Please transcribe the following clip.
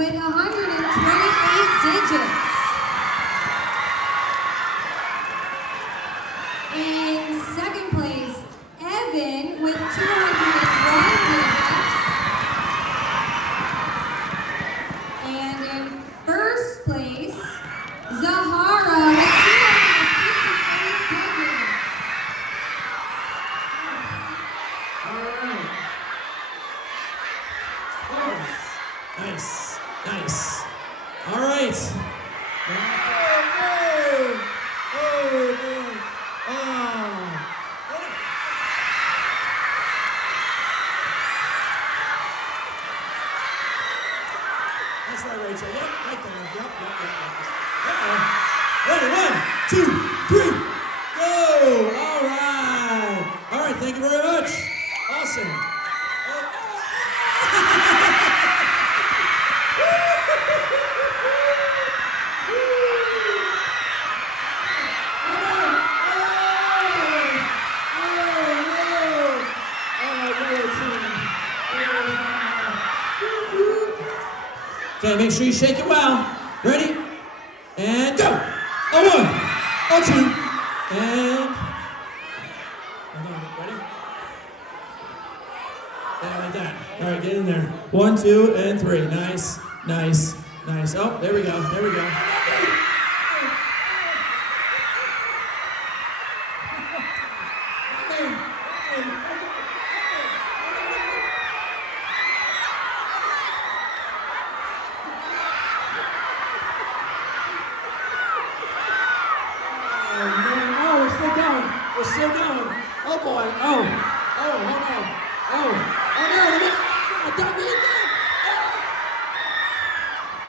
with 128 digits. In second place, Evan with 201 digits. And in first place, Zahara with 258 digits. Nice, nice. All right. That's right, Rachel. Yep, right there. Yep. Uh-oh. Ready, 1, 2, 3, go! All right, thank you very much. Awesome. Okay, make sure you shake it well. Ready? And go! A 1, a 2, and... Hold on, ready? Yeah, like that. All right, get in there. 1, 2, and 3. Nice. Oh, there we go. We're still going. Oh boy. Oh.